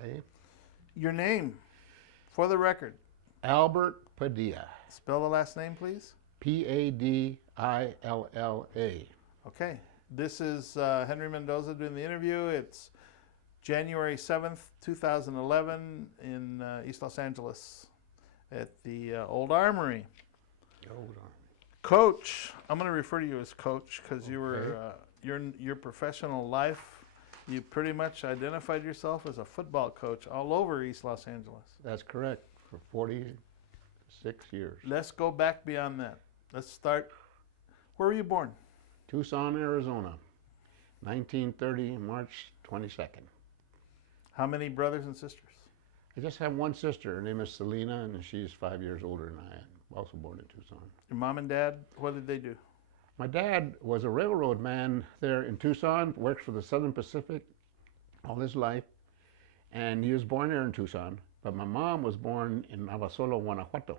Okay. Your name, for the record. Albert Padilla. Spell the last name, please. Padilla. Okay. This is Henry Mendoza doing the interview. It's January 7th, 2011 in East Los Angeles at the Old Armory. Old Army. Coach, I'm going to refer to you as Coach because you were your professional life. You pretty much identified yourself as a football coach all over East Los Angeles. That's correct, for 46 years. Let's go back beyond that. Let's start. Where were you born? Tucson, Arizona, 1930, March 22nd. How many brothers and sisters? I just have one sister. Her name is Selena, and she's 5 years older than I am. Also born in Tucson. Your mom and dad, what did they do? My dad was a railroad man there in Tucson, worked for the Southern Pacific all his life, and he was born there in Tucson. But my mom was born in Navasolo, Guanajuato.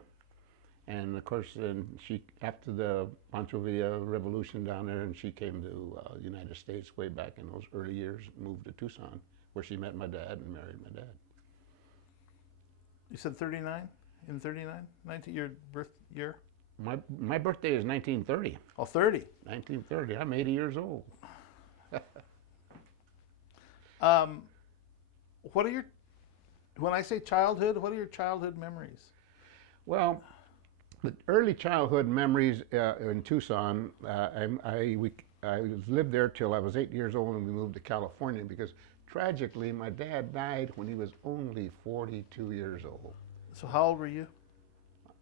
And of course, she, after the Pancho Villa Revolution down there, and she came to the United States way back in those early years, moved to Tucson, where she met my dad and married my dad. You said 39? In 39? 19, your birth year? My birthday is 1930. Oh, 30. 1930. I'm 80 years old. What are your, when I say childhood, what are your childhood memories? Well, the early childhood memories in Tucson, I lived there till I was 8 years old, and we moved to California because tragically my dad died when he was only 42 years old. So how old were you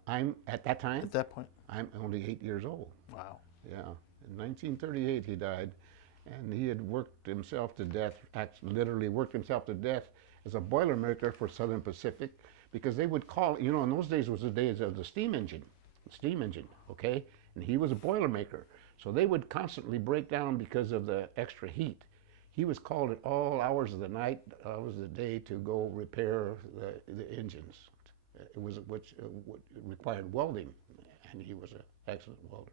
I'm at that time? at that point? I'm only 8 years old. Wow. Yeah. In 1938 he died, and he had worked himself to death, literally worked himself to death as a boilermaker for Southern Pacific, because they would call, you know, in those days was the days of the steam engine, okay? And he was a boilermaker. So they would constantly break down because of the extra heat. He was called at all hours of the night, hours of the day, to go repair the engines. Which required welding, and he was an excellent welder.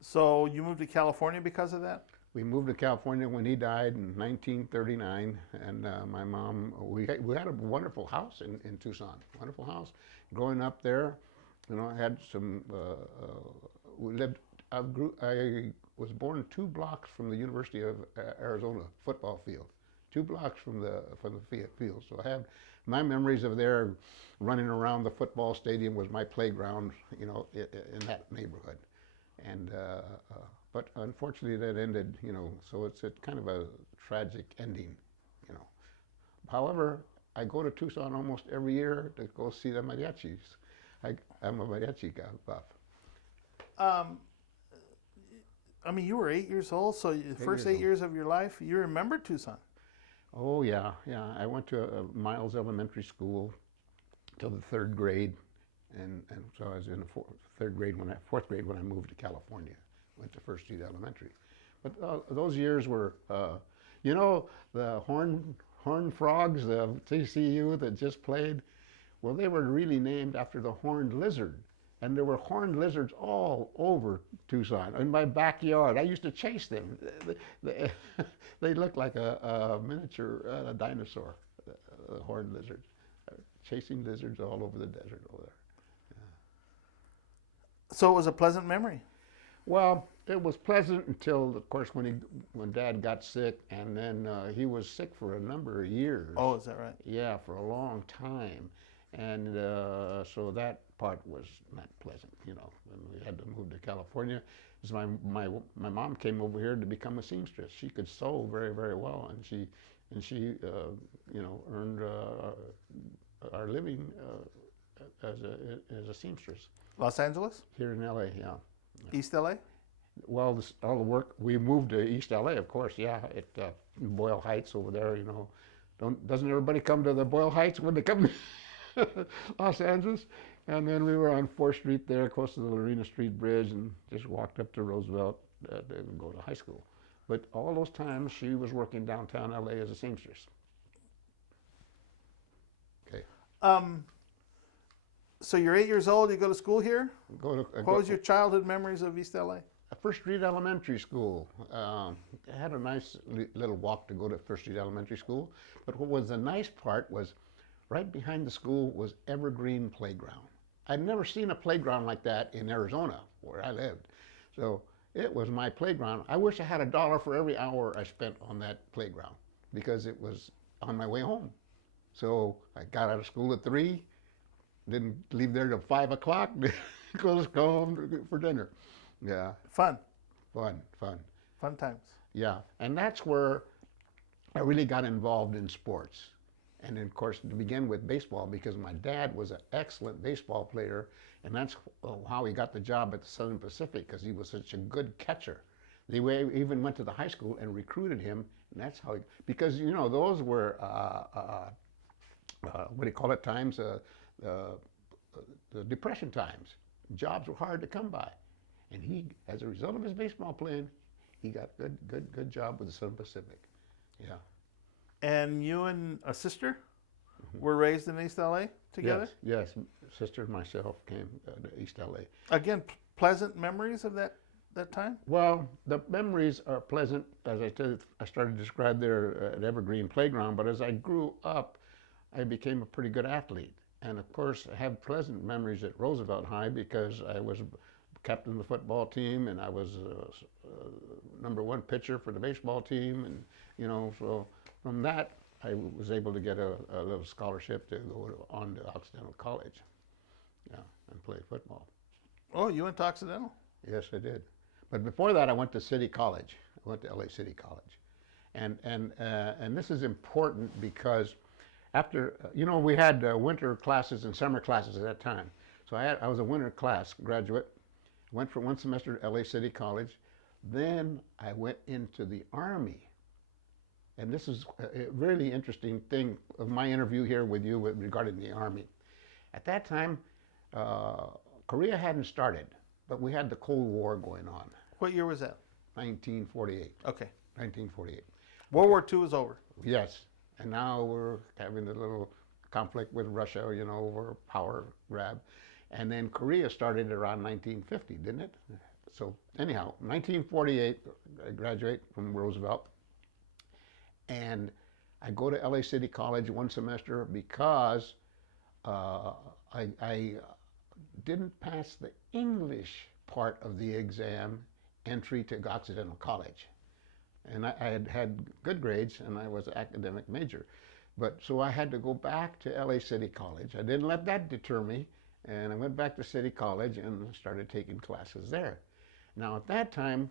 So you moved to California because of that? We moved to California when he died in 1939, and my mom, we had a wonderful house in Tucson, wonderful house. Growing up there, you know, I had some, I was born 2 blocks from the University of Arizona football field, 2 blocks from the field. So I have my memories of there running around the football stadium was my playground, you know, in that neighborhood. And but unfortunately that ended, you know, so it's a kind of a tragic ending, you know. However, I go to Tucson almost every year to go see the mariachis. I'm a mariachi buff. I mean, you were 8 years old, so the first 8 years of your life, you remember Tucson. Oh yeah, yeah. I went to Miles Elementary School till the 3rd grade, and so I was in the 4th grade when I moved to California. Went to First Street Elementary, but those years were, you know, the horned frogs, the TCU that just played. Well, they were really named after the horned lizard, and there were horned lizards all over Tucson. In my backyard, I used to chase them. They looked like a miniature dinosaur, the horned lizards, chasing lizards all over the desert over there. Yeah. So it was a pleasant memory. Well, it was pleasant until, of course, when Dad got sick, and then he was sick for a number of years. Oh, is that right? Yeah, for a long time, and so that part was not pleasant, you know. When we had to move to California, because my mom came over here to become a seamstress. She could sew very, very well, and she you know, earned our living as a seamstress. Los Angeles? Here in LA, yeah. East LA? Well, all the work, we moved to East LA, of course, yeah, at Boyle Heights over there, you know. Doesn't everybody come to the Boyle Heights when they come to Los Angeles? And then we were on 4th Street there, close to the Lorena Street Bridge, and just walked up to Roosevelt to go to high school. But all those times, she was working downtown LA as a seamstress. Okay. So you're 8 years old, you go to school here? What was your childhood memories of East LA? First Street Elementary School. I had a nice little walk to go to First Street Elementary School. But what was the nice part was right behind the school was Evergreen Playground. I'd never seen a playground like that in Arizona, where I lived. So it was my playground. I wish I had $1 for every hour I spent on that playground because it was on my way home. So I got out of school at 3, didn't leave there till 5 o'clock, go home for dinner. Yeah. Fun. Fun, fun. Fun times. Yeah, and that's where I really got involved in sports. And of course, to begin with baseball, because my dad was an excellent baseball player, and that's how he got the job at the Southern Pacific, because he was such a good catcher. They even went to the high school and recruited him, and that's how because you know, those were, what do you call it, times, the Depression times. Jobs were hard to come by. And he, as a result of his baseball playing, he got good job with the Southern Pacific. Yeah. And you and a sister were raised in East LA together? Yes, yes. Sister and myself came to East LA. Again, pleasant memories of that time? Well, the memories are pleasant. As I said, I started to describe there at Evergreen Playground, but as I grew up, I became a pretty good athlete. And of course, I have pleasant memories at Roosevelt High because I was captain of the football team, and I was #1 pitcher for the baseball team, and you know, so from that I was able to get a little scholarship to go on to Occidental College, yeah, and play football. Oh, you went to Occidental? Yes, I did. But before that, I went to City College. I went to LA City College, and this is important because after you know, we had winter classes and summer classes at that time. So I was a winter class graduate. Went for 1 semester at LA City College. Then I went into the Army. And this is a really interesting thing of my interview here with you regarding the Army. At that time, Korea hadn't started, but we had the Cold War going on. What year was that? 1948. Okay. 1948. World War II was over. Yes. And now we're having a little conflict with Russia, you know, over power grab. And then Korea started around 1950, didn't it? So anyhow, 1948, I graduate from Roosevelt. And I go to LA City College 1 semester because I didn't pass the English part of the exam entry to Occidental College. And I had good grades, and I was an academic major. But so I had to go back to LA City College. I didn't let that deter me. And I went back to City College and started taking classes there. Now at that time,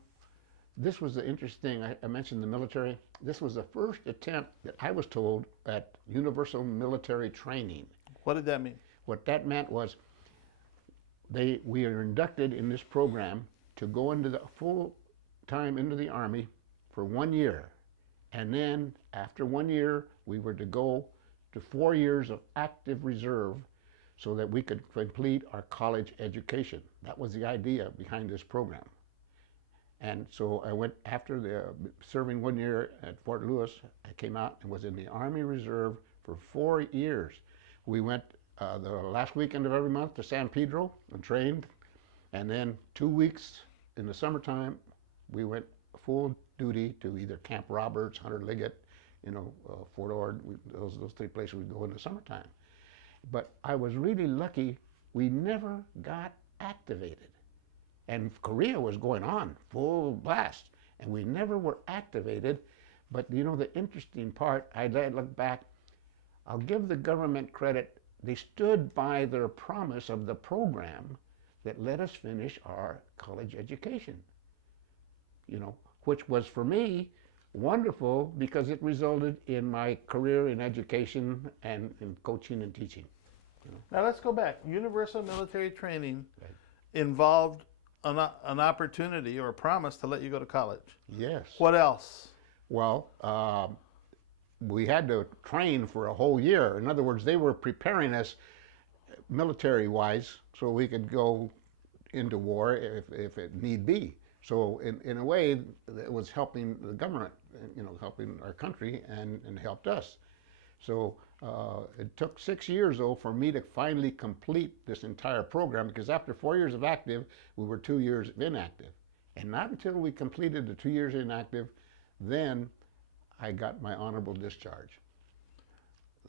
this was the interesting, I mentioned the military. This was the first attempt that I was told at universal military training. What did that mean? What that meant was we are inducted in this program to go into the full time into the Army for 1 year. And then after 1 year, we were to go to 4 years of active reserve so that we could complete our college education. That was the idea behind this program. And so I went, after serving 1 year at Fort Lewis, I came out and was in the Army Reserve for 4 years. We went the last weekend of every month to San Pedro and trained. And then 2 weeks in the summertime, we went full duty to either Camp Roberts, Hunter Liggett, you know, Fort Ord, those 3 places we go in the summertime. But I was really lucky, we never got activated. And Korea was going on, full blast, and we never were activated. But you know, the interesting part, I look back, I'll give the government credit, they stood by their promise of the program that let us finish our college education. You know, which was for me wonderful because it resulted in my career in education and in coaching and teaching. You know? Now let's go back. Universal military training involved an opportunity or a promise to let you go to college. Yes. What else? Well, we had to train for a whole year. In other words, they were preparing us military-wise so we could go into war if it need be. So in a way, it was helping the government, you know, helping our country and helped us. So it took 6 years, though, for me to finally complete this entire program, because after 4 years of active, we were 2 years of inactive. And not until we completed the 2 years inactive, then I got my honorable discharge.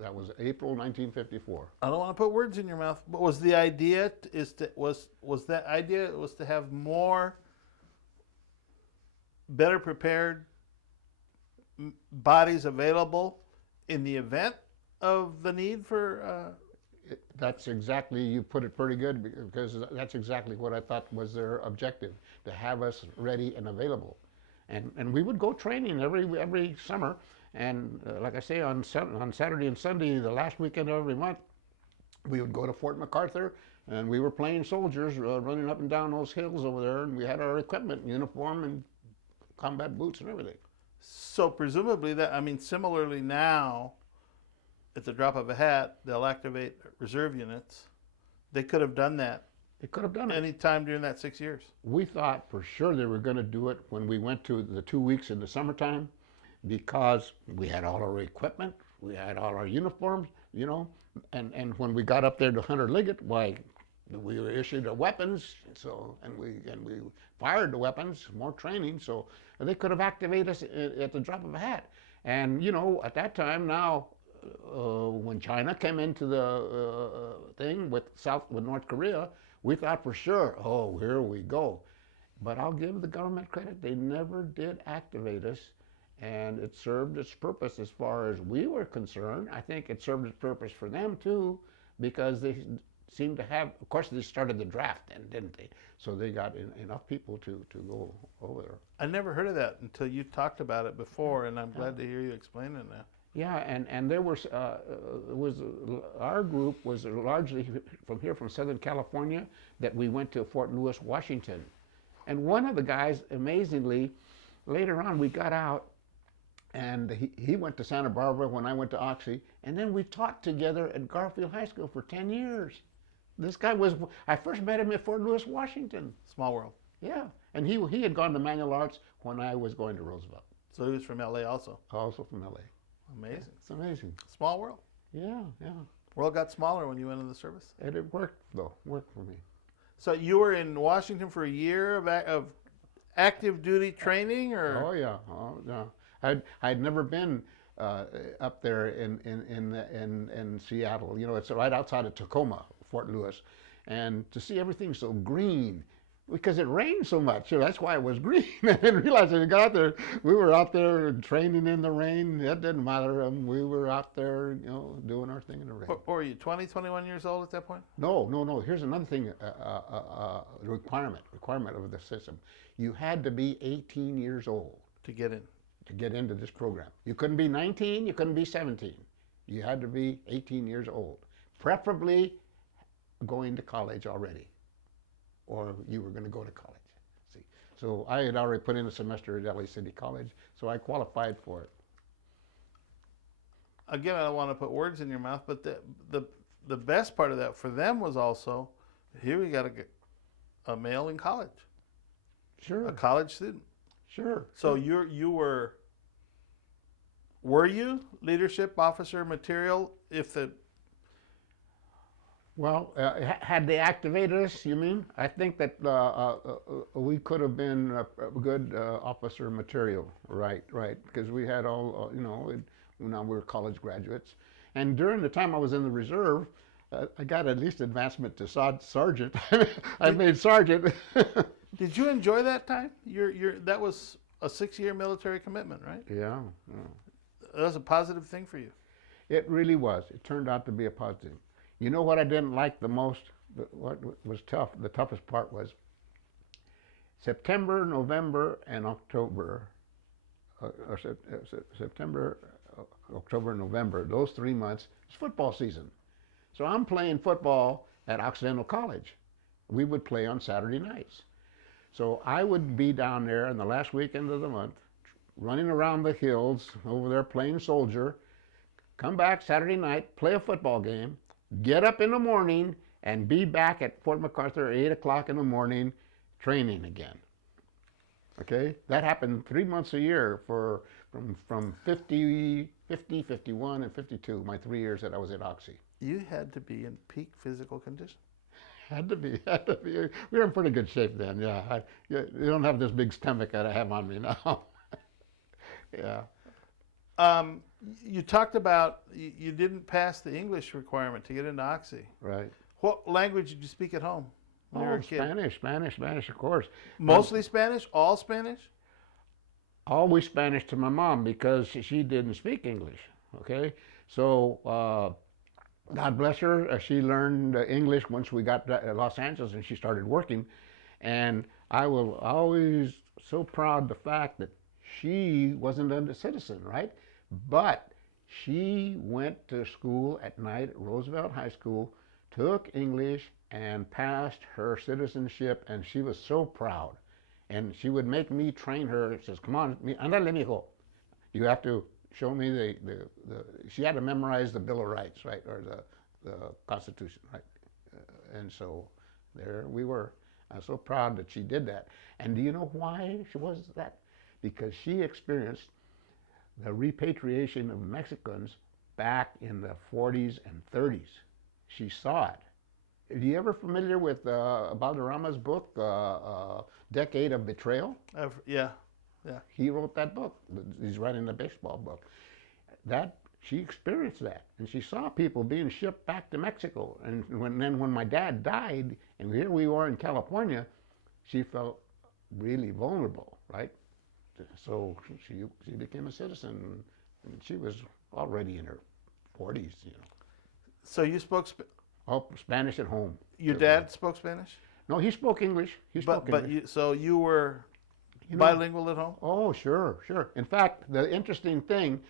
That was April 1954. I don't want to put words in your mouth, but was the idea was to have more better prepared bodies available in the event of the need for That's exactly, you put it pretty good, because that's exactly what I thought was their objective, to have us ready and available. And we would go training every summer, and like I say, on Saturday and Sunday, the last weekend of every month, we would go to Fort MacArthur, and we were playing soldiers, running up and down those hills over there, and we had our equipment, uniform and combat boots and everything. So presumably that, I mean, similarly now, at the drop of a hat, they'll activate reserve units. They could have done that. They could have done it any time during that 6 years. We thought for sure they were going to do it when we went to the 2 weeks in the summertime, because we had all our equipment, we had all our uniforms, you know, and when we got up there to Hunter Liggett, why, we were issued our weapons, so and we fired the weapons, more training, so they could have activated us at the drop of a hat. And you know, at that time, now when China came into the thing with North Korea, we thought for sure, oh, here we go. But I'll give the government credit, they never did activate us, and it served its purpose as far as we were concerned. I think it served its purpose for them too, because they seemed to have, of course they started the draft then, didn't they? So they got enough people to go over there. I never heard of that until you talked about it before, and I'm glad to hear you explain it now. Yeah, and there was our group was largely from Southern California, that we went to Fort Lewis, Washington. And one of the guys, amazingly, later on we got out, and he went to Santa Barbara when I went to Oxy, and then we taught together at Garfield High School for 10 years. This guy I first met him at Fort Lewis, Washington. Small world. Yeah, and he had gone to Manual Arts when I was going to Roosevelt. So he was from LA also. Also from LA. Amazing. It's amazing. Small world. Yeah, yeah. World got smaller when you went in the service. And it worked, though. Worked for me. So you were in Washington for a year of active duty training, or? Oh yeah, oh yeah. I'd never been up there in Seattle. You know, it's right outside of Tacoma, Fort Lewis, and to see everything so green, because it rained so much. So that's why it was green. I didn't realize when we got out there, we were out there training in the rain. That didn't matter. We were out there, you know, doing our thing in the rain. Or were you 20, 21 years old at that point? No. Here's another thing, requirement of the system. You had to be 18 years old To get in. to get into this program. You couldn't be 19, you couldn't be 17. You had to be 18 years old, preferably going to college already, or you were going to go to college. See, so I had already put in a semester at LA City College, so I qualified for it. Again, I don't want to put words in your mouth, but the best part of that for them was also, here we got to get a male in college. Sure. A college student. Sure. So were you leadership officer material if the... Well, had they activated us, you mean? I think that we could have been a good officer material, right, because we had all, you know, now we were college graduates. And during the time I was in the reserve, I got at least advancement to sergeant. I made sergeant. Did you enjoy that time? That was a 6-year military commitment, right? Yeah. That was a positive thing for you. It really was. It turned out to be a positive. You know what I didn't like the most? What was tough? The toughest part was September, November, and October. September, October, November. Those 3 months. It's football season. So I'm playing football at Occidental College. We would play on Saturday nights. So I would be down there in the last weekend of the month, running around the hills over there playing soldier, come back Saturday night, play a football game, get up in the morning, and be back at Fort MacArthur at 8 o'clock in the morning, training again. Okay? That happened 3 months a year from 50, 51, and 52, my 3 years that I was at Oxy. You had to be in peak physical condition. Had to be, had to be. We were in pretty good shape then, yeah. You don't have this big stomach that I have on me now. Yeah, Um, you talked about you didn't pass the English requirement to get into Oxy. right. What language did you speak at home when you were Oh, a kid? Spanish, of course. Mostly Spanish? All Spanish? Always Spanish to my mom because she didn't speak English. Okay, so God bless her. She learned English once we got to Los Angeles and she started working. And I will always so proud the fact that she wasn't a citizen, right? But she went to school at night at Roosevelt High School, took English, and passed her citizenship, and she was so proud. And she would make me train her. She says, "Come on, andale, mijo. You have to show me she had to memorize the Bill of Rights, right, or the Constitution, right?" And so there we were. I was so proud that she did that. And do you know why she was that? Because she experienced the repatriation of Mexicans back in the 40s and 30s. She saw it. Are you ever familiar with Valderrama's book, Decade of Betrayal? Yeah, yeah. He wrote that book. He's writing the baseball book. She experienced that, and she saw people being shipped back to Mexico. And when my dad died, and here we were in California, she felt really vulnerable, right? So she became a citizen, and she was already in her 40s, you know. So you spoke Spanish at home. your dad spoke Spanish? No, he spoke English. He spoke English. So you were You know, bilingual at home? Oh, sure, sure. In fact, the interesting thing,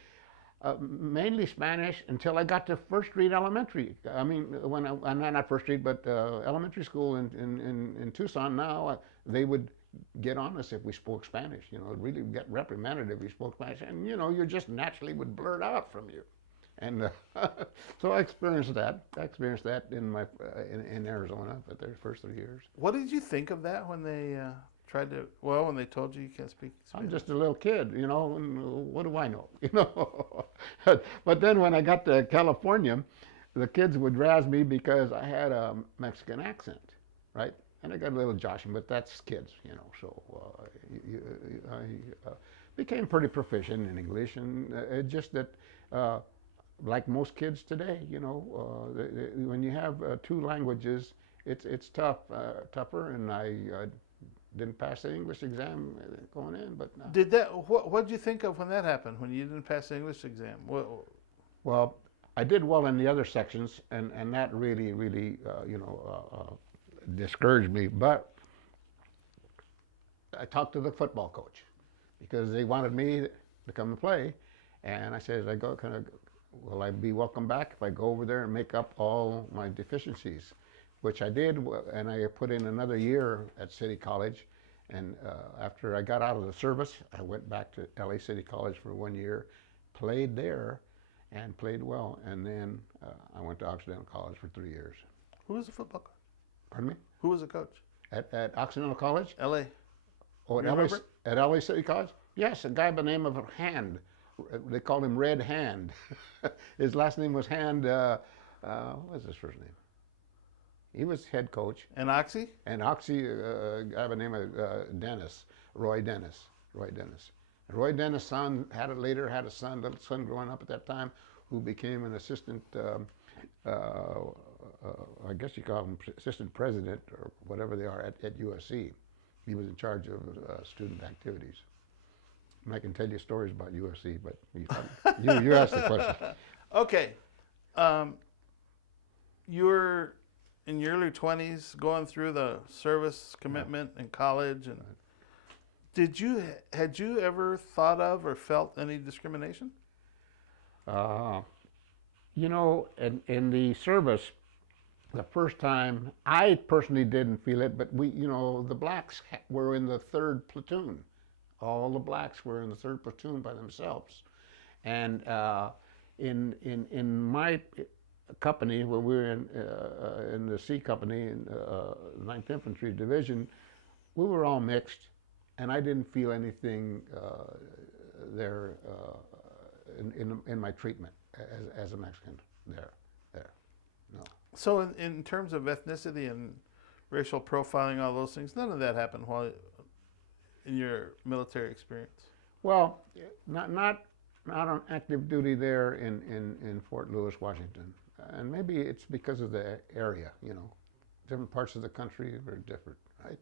mainly Spanish until I got to first grade elementary. I mean, not first grade, but elementary school in Tucson now, they would get on us if we spoke Spanish. You know, really get reprimanded if we spoke Spanish. And, you know, you just naturally would blurt out from you. And so I experienced that. I experienced that in Arizona for the first 3 years. What did you think of that when they when they told you you can't speak Spanish? I'm just a little kid, you know, and what do I know, you know? But then when I got to California, the kids would razz me because I had a Mexican accent, right? And I got a little joshing, but that's kids, you know. So I became pretty proficient in English, and it's just that, like most kids today, you know, when you have two languages, it's tougher, and I didn't pass the English exam going in, but What did you think of when that happened? When you didn't pass the English exam? well, I did well in the other sections, and that really, discouraged me. But I talked to the football coach because they wanted me to come and play, and I said, will I be welcome back if I go over there and make up all my deficiencies? Which I did, and I put in another year at City College. And after I got out of the service, I went back to LA City College for 1 year, played there, and played well. And then I went to Occidental College for 3 years. Who was the football coach? Pardon me? Who was the coach? At Occidental College? L.A. Oh, at LA City College? Yes, a guy by the name of Hand. They called him Red Hand. His last name was Hand. What was his first name? He was head coach. And Oxy? And Oxy, a guy by the name of Roy Dennis. And Roy Dennis' son had a little son growing up at that time, who became an assistant, I guess you call him assistant president or whatever they are at USC. He was in charge of student activities. And I can tell you stories about USC, but you asked the question. Okay. You were in your early 20s going through the service commitment in college, and had you ever thought of or felt any discrimination? You know, in the service, the first time, I personally didn't feel it, but the blacks were in the 3rd platoon. All the blacks were in the 3rd platoon by themselves. And in my company, where we were in the C Company, in 9th Infantry Division, we were all mixed, and I didn't feel anything there in my treatment as a Mexican there. No. So in terms of ethnicity and racial profiling, all those things. None of that happened while in your military experience. Well, not on active duty there in Fort Lewis, Washington. And maybe it's because of the area, you know. Different parts of the country are different, right?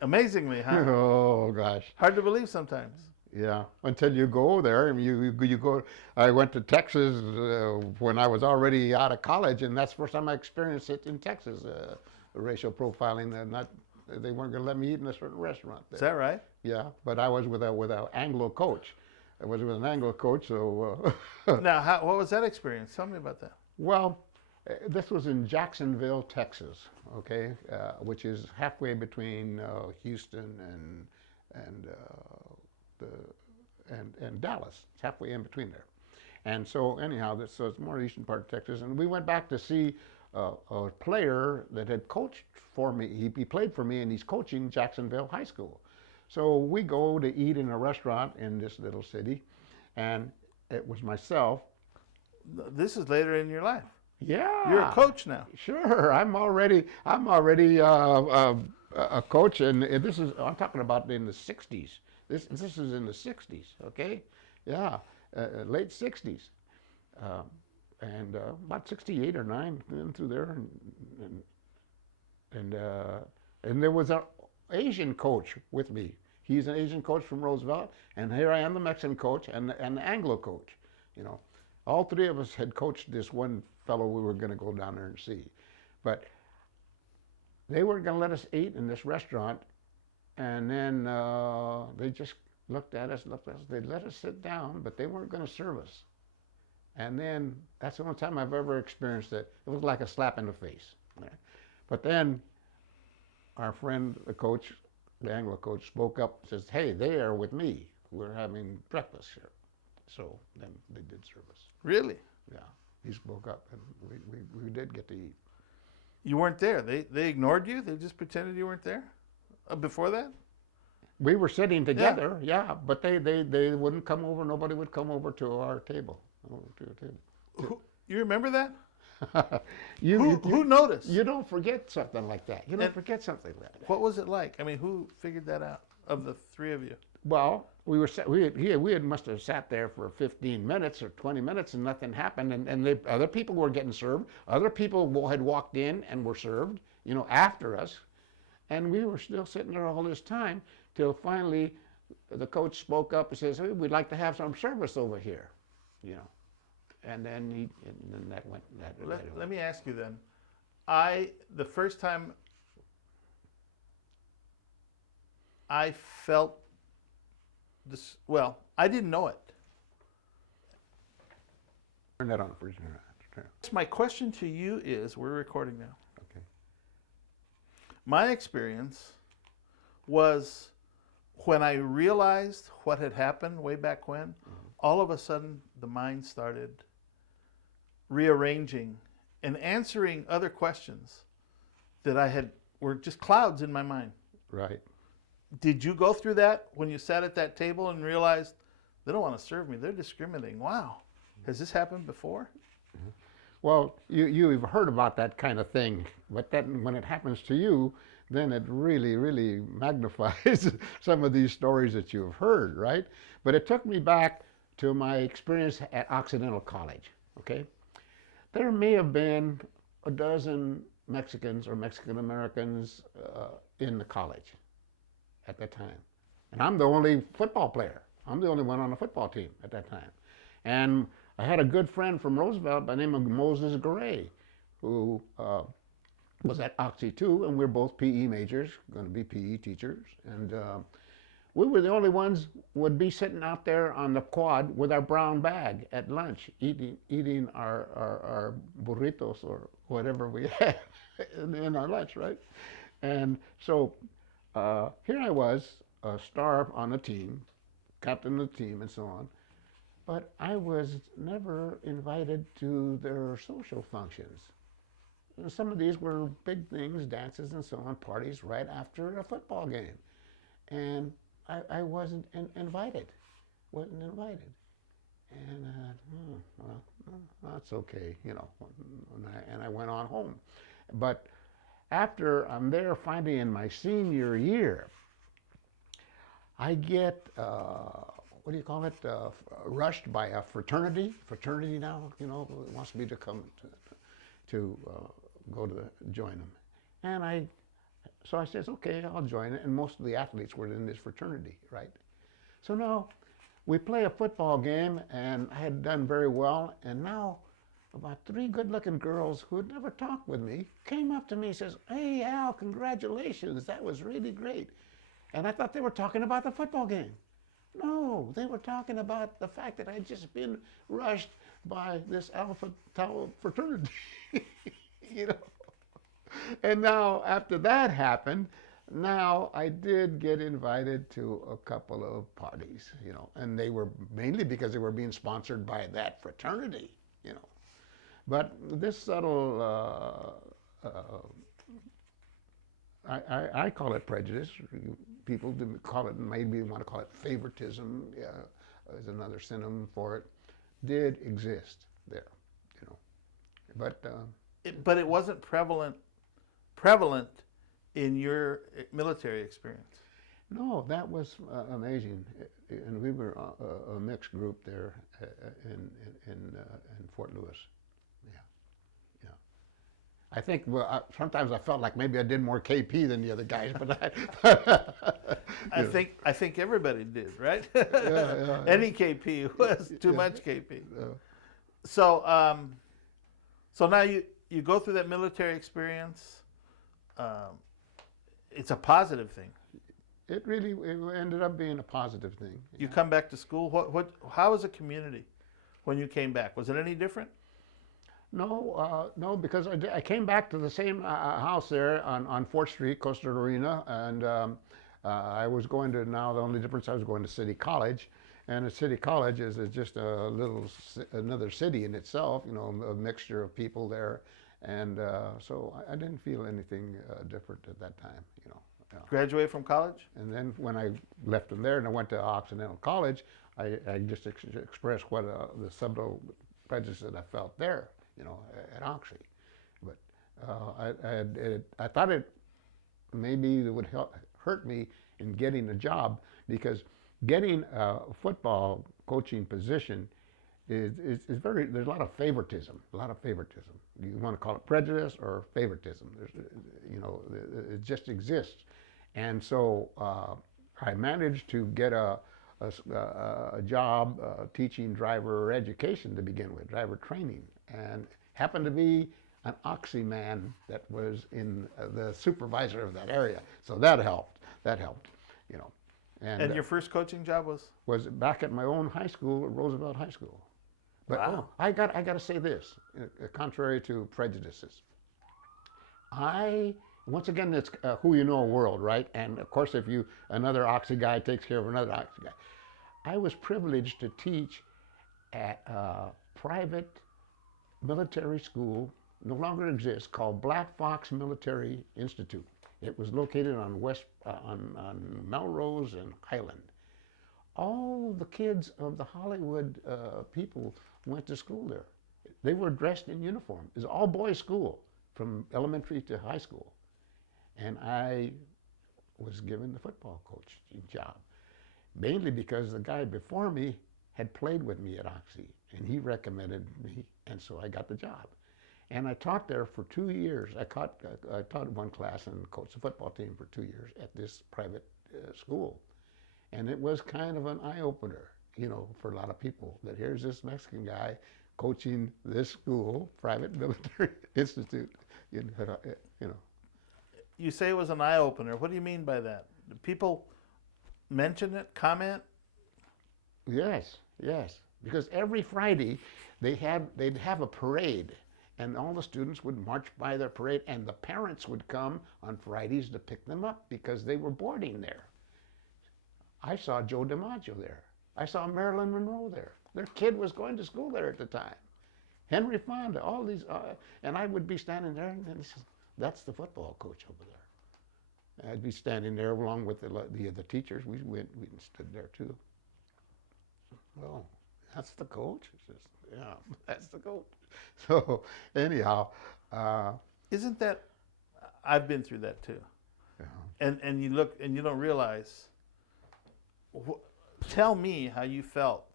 Amazingly, huh? Oh, gosh. Hard to believe sometimes. Yeah, until you go there, and you go. I went to Texas when I was already out of college, and that's the first time I experienced it in Texas. Racial profiling. They weren't going to let me eat in a certain restaurant there. Is that right? Yeah, but I was with an Anglo coach. I was with an Anglo coach, so. Now, what was that experience? Tell me about that. Well, this was in Jacksonville, Texas. Okay, which is halfway between Houston and Dallas. It's halfway in between there. And so anyhow, so it's more eastern part of Texas. And we went back to see a player that had coached for me. He played for me, and he's coaching Jacksonville High School. So we go to eat in a restaurant in this little city, and it was myself. This is later in your life. Yeah, You're a coach now. Sure, I'm already a coach, and this is I'm talking about in the '60s. This is in the '60s. Okay, yeah, late '60s, and about '68 or '9 through there, and there was an Asian coach with me. He's an Asian coach from Roosevelt, and here I am, the Mexican coach and the Anglo coach. You know, all three of us had coached this one fellow we were going to go down there and see, but they weren't going to let us eat in this restaurant, and then they just looked at us. They let us sit down, but they weren't going to serve us. And then that's the only time I've ever experienced it. It was like a slap in the face. But then our friend, the coach, the Anglo coach, spoke up and says, "Hey, they are with me. We're having breakfast here." So then they did serve us. Really? Yeah. He spoke up, and we did get to eat. You weren't there. They ignored you? They just pretended you weren't there? Before that? We were sitting together, yeah, but they wouldn't come over. Nobody would come over to our table. You remember that? Who noticed? You don't forget something like that. You don't forget something like that. What was it like? I mean, who figured that out of the three of you? Well, we must have sat there for 15 minutes or 20 minutes and nothing happened. And other people were getting served. Other people had walked in and were served, you know, after us. And we were still sitting there all this time till finally the coach spoke up and says, "Hey, we'd like to have some service over here," you know. And then that went. Let me ask you then. The first time I felt this, well, I didn't know it. Turn that on the fridge. My question to you is, we're recording now. Okay. My experience was when I realized what had happened way back when, all of a sudden the mind started rearranging and answering other questions that were just clouds in my mind. Right. Did you go through that when you sat at that table and realized they don't want to serve me, they're discriminating? Wow. Has this happened before? Well, you've heard about that kind of thing, but then when it happens to you, then it really, really magnifies some of these stories that you've heard, right? But it took me back to my experience at Occidental College, okay? There may have been a dozen Mexicans or Mexican Americans in the college at that time. And I'm the only football player. I'm the only one on the football team at that time. And I had a good friend from Roosevelt by the name of Moses Gray, who was at Oxy too, and we're both PE majors, going to be PE teachers. And we were the only ones would be sitting out there on the quad with our brown bag at lunch, eating our burritos or whatever we had in our lunch, right? And so here I was, a star on the team, captain of the team and so on, but I was never invited to their social functions. And some of these were big things, dances and so on, parties right after a football game. And I wasn't invited, And well, that's okay, you know, and I went on home. But after I'm there finally in my senior year, I get, what do you call it, rushed by a fraternity. Fraternity now, wants me to come to go to join them. And so I says, okay, I'll join it. And most of the athletes were in this fraternity, right? So now we play a football game, and I had done very well. And now about 3 good-looking girls who had never talked with me came up to me and says, hey, Al, congratulations. That was really great. And I thought they were talking about the football game. No, they were talking about the fact that I'd just been rushed by this Alpha Tau fraternity, you know. And now, after that happened, now I did get invited to a couple of parties, and they were mainly because they were being sponsored by that fraternity, But this subtle, I call it prejudice. People call it, maybe want to call it favoritism, is another synonym for it, did exist there, But But it wasn't prevalent in your military experience. No, that was amazing, and we were a mixed group there in Fort Lewis. Yeah. I think sometimes I felt like maybe I did more KP than the other guys, but I think everybody did, right? Yeah. Any KP was too much KP. So now you go through that military experience. It's a positive thing. It ended up being a positive thing. You come back to school. How was the community when you came back? Was it any different? No, because I came back to the same house there on 4th Street, Costa Rica, and I was going to, now the only difference, I was going to City College, and a City College is just another city in itself, a mixture of people there, and so I didn't feel anything different at that time, Graduate from college? And then when I left from there and I went to Occidental College, I just expressed what the subtle prejudice that I felt there, at Oxy. But I thought maybe it would hurt me in getting a job, because getting a football coaching position is there's a lot of favoritism, You want to call it prejudice or favoritism. It just exists. And so I managed to get a job teaching driver education to begin with, driver training, and happened to be an Oxy man that was in the supervisor of that area. So that helped, And your first coaching job was back at my own high school, Roosevelt High School. But wow. I got to say this, contrary to prejudices. Once again, it's who you know world, right? And of course, if another Oxy guy takes care of another Oxy guy. I was privileged to teach at a private military school, no longer exists, called Black Fox Military Institute. It was located on on Melrose and Highland. All the kids of the Hollywood people went to school there. They were dressed in uniform. It was all boys school from elementary to high school. And I was given the football coaching job, mainly because the guy before me had played with me at Oxy, and he recommended me, and so I got the job. And I taught there for 2 years. I taught one class and coached the football team for 2 years at this private school. And it was kind of an eye-opener, for a lot of people, that here's this Mexican guy coaching this school, private military institute, You say it was an eye-opener. What do you mean by that? Do people mention it, comment? Yes. Because every Friday they'd have a parade, and all the students would march by their parade, and the parents would come on Fridays to pick them up because they were boarding there. I saw Joe DiMaggio there. I saw Marilyn Monroe there. Their kid was going to school there at the time. Henry Fonda, all these, and I would be standing there, and they said, that's the football coach over there. I'd be standing there along with the other teachers. We stood there too. Well, that's the coach? He says, yeah, that's the coach. So anyhow. Isn't that, I've been through that too. Yeah. And you look and you don't realize. Tell me how you felt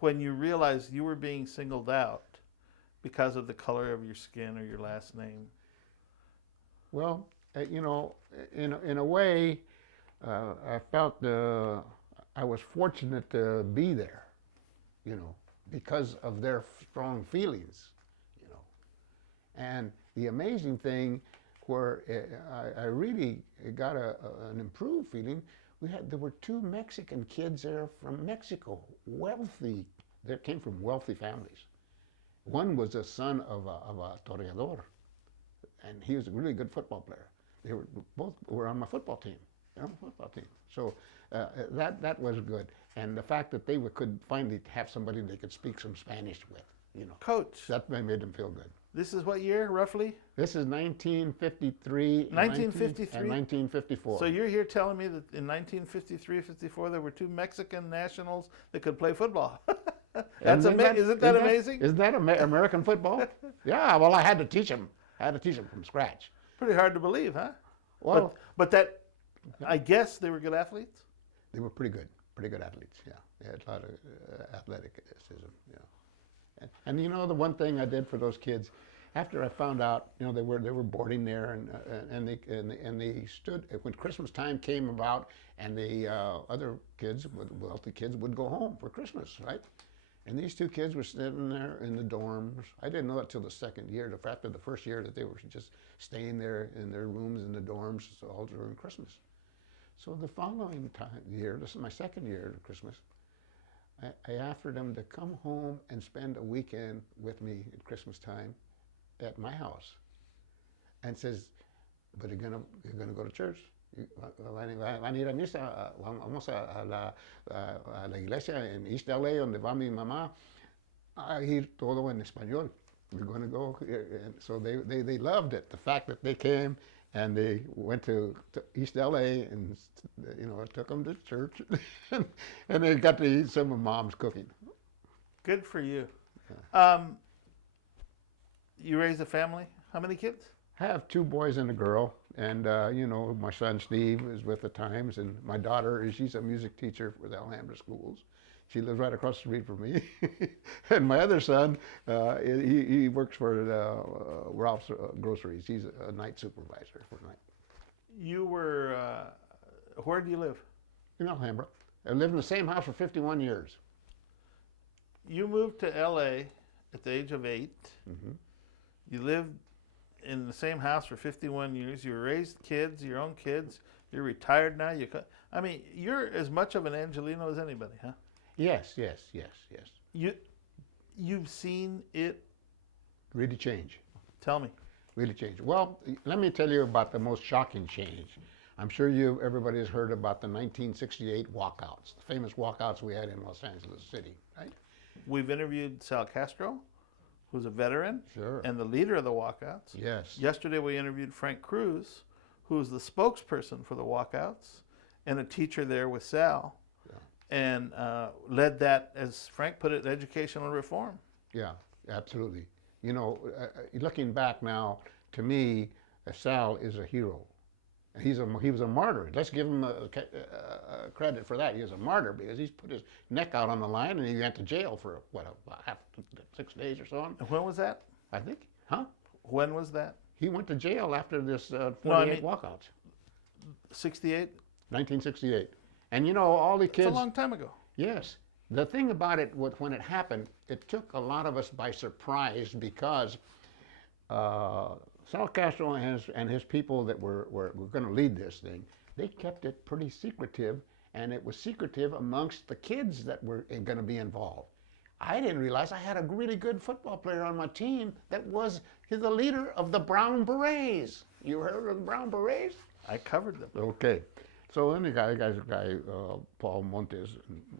when you realized you were being singled out because of the color of your skin or your last name. Well, you know, in a way, I felt I was fortunate to be there, you know, because of their strong feelings, you know. And the amazing thing, where I really got an improved feeling, there were two Mexican kids there from Mexico, wealthy. They came from wealthy families. One was the son of a toreador, and he was a really good football player. They were both were on my football team. So that was good, and the fact that they could finally have somebody they could speak some Spanish with, you know. Coach, that made them feel good. This is what year, roughly? This is 1953. 1953? And 1954. So you're here telling me that in 1953, 54, there were two Mexican nationals that could play football. That's amazing. Isn't that amazing? Isn't that American football? Yeah, well, I had to teach them. from scratch. Pretty hard to believe, huh? Well, but that, I guess they were good athletes? They were pretty good athletes, yeah. They had a lot of athleticism, yeah. And you know, the one thing I did for those kids, after I found out, you know, they were boarding there, and they stood when Christmas time came about, and the other kids, wealthy kids, would go home for Christmas, right? And these two kids were sitting there in the dorms. I didn't know it till the second year, after the first year, that they were just staying there in their rooms in the dorms all during Christmas. So the following year, this is my second year of Christmas, I offered them to come home and spend a weekend with me at Christmas time at my house, and says, but you're gonna go to church. Van a ir a misa, vamos a la iglesia en East LA donde va mi mamá, a ir todo en español. We're going to go. And so they loved it, the fact that they came and they went to East LA, and you know, it took them to church, and they got to eat some of Mom's cooking. Good for you. Yeah. You raised a family? How many kids? I have two boys and a girl, and you know, my son Steve is with the Times, and my daughter she's a music teacher for the Alhambra schools. She lives right across the street from me. And my other son, he works for Ralph's Groceries. He's a night supervisor for night. You were, where do you live? In Alhambra. I lived in the same house for 51 years. You moved to LA at the age of 8. Mm-hmm. You lived in the same house for 51 years. You raised kids, your own kids. You're retired now. I mean, you're as much of an Angelino as anybody, huh? Yes. You've seen it really change. Tell me. Really change. Well, let me tell you about the most shocking change. I'm sure everybody has heard about the 1968 walkouts, the famous walkouts we had in Los Angeles City, right? We've interviewed Sal Castro, who's a veteran, sure, and the leader of the walkouts. Yes. Yesterday we interviewed Frank Cruz, who's the spokesperson for the walkouts and a teacher there with Sal, and led that, as Frank put it, educational reform. Yeah, absolutely. You know, looking back now, to me, Sal is a hero. He was a martyr. Let's give him credit for that. He was a martyr because he's put his neck out on the line, and he went to jail for about 6 days or so on. And when was that? I think. Huh? When was that? He went to jail after this 48 walkouts. 68? 1968. And you know, all the kids... It's a long time ago. Yes. The thing about it, when it happened, it took a lot of us by surprise, because Sal Castro and his people that were going to lead this thing, they kept it pretty secretive, and it was secretive amongst the kids that were going to be involved. I didn't realize I had a really good football player on my team that was the leader of the Brown Berets. You heard of the Brown Berets? I covered them. Okay. So then the guy, Paul Montes,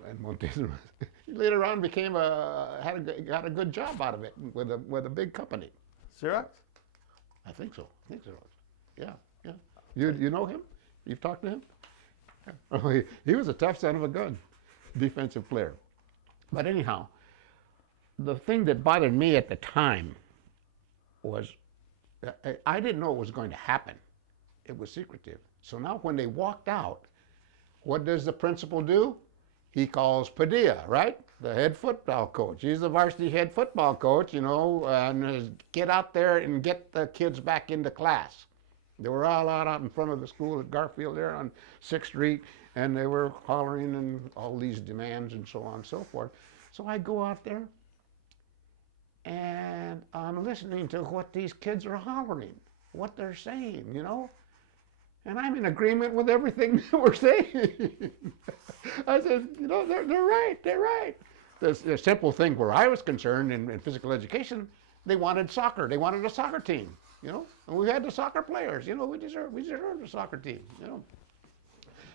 and Montes, later on became got a good job out of it with a big company. Xerox? I think so. Yeah. You know him? You've talked to him? Yeah. Oh, he was a tough son of a gun, defensive player. But anyhow, the thing that bothered me at the time was I didn't know it was going to happen. It was secretive. So now when they walked out, what does the principal do? He calls Padilla, right? The head football coach. He's the varsity head football coach, and get out there and get the kids back into class. They were all out in front of the school at Garfield there on 6th Street, and they were hollering and all these demands and so on and so forth. So I go out there, and I'm listening to what these kids are hollering, what they're saying, and I'm in agreement with everything they were saying. I said, they're right. The simple thing where I was concerned in physical education, they wanted soccer. They wanted a soccer team, and we had the soccer players. We deserved a soccer team,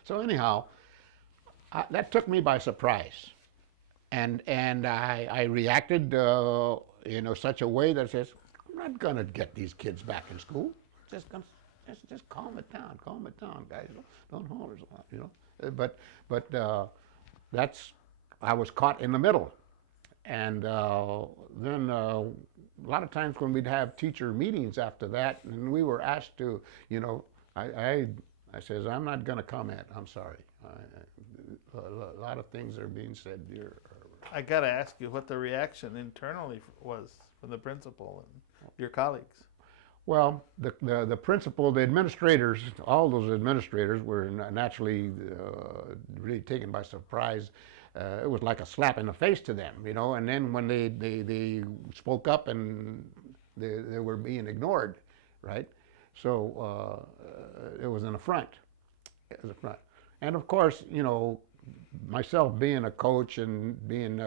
So anyhow, that took me by surprise, and I reacted, such a way that says, I'm not gonna get these kids back in school. Just calm it down, guys. Don't holler so loud, But I was caught in the middle, and then a lot of times when we'd have teacher meetings after that, and we were asked to, I says, I'm not going to comment. I'm sorry. A lot of things are being said here. I got to ask you what the reaction internally was from the principal and your colleagues. Well, the principal, the administrators, all those administrators were naturally really taken by surprise. It was like a slap in the face to them, and then when they spoke up and they were being ignored, right? So it was an affront. And of course, myself being a coach and being,